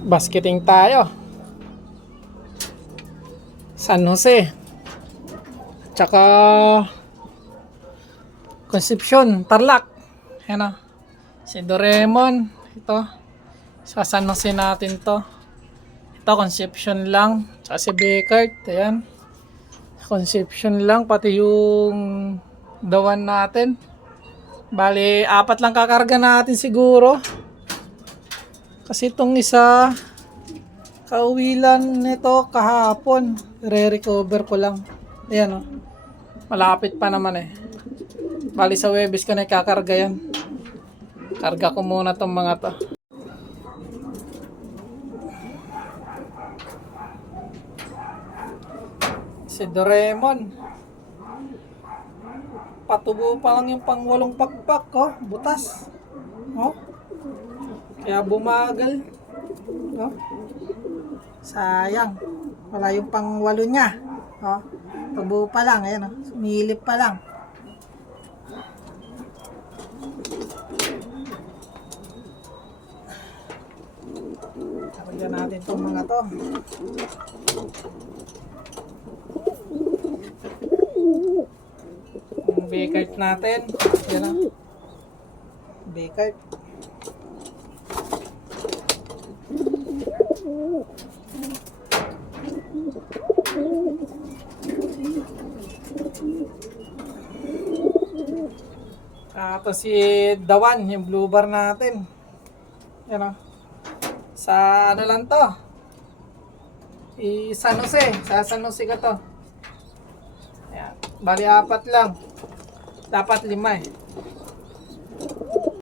Basketing tayo. San Jose. Tsaka Concepcion, Tarlac. Ayan o. Si Doraemon. Ito. Sa San Jose natin to. Ito, Concepcion lang. Tsaka si Becart. Ayan. Concepcion lang. Pati yung dawan natin. Bali, 4 lang kakarga natin siguro. Kasi itong isa, kauwilan nito kahapon. Re-recover ko lang. Ayan o. Malapit pa naman eh. Bali sa Webes ko na ikakarga yan. Karga ko muna tong mga to. Si Doraemon. Patubo pa lang yung pang 8 pakpak ko. Butas. Oh. Kaya bumagal. Oh. Sayang. Wala yung pang 8 niya. Oh. Tubo pa lang. Ayan oh. Sumilip pa lang. Karga natin itong mga to. Yung Becart natin. Yan o. Becart. Ito si Dawan, yung blue bar natin. Yan o. Sa ano lang to? San Jose. Sa San Jose ka to. Ayan. Bali 4 lang. Dapat 5 eh.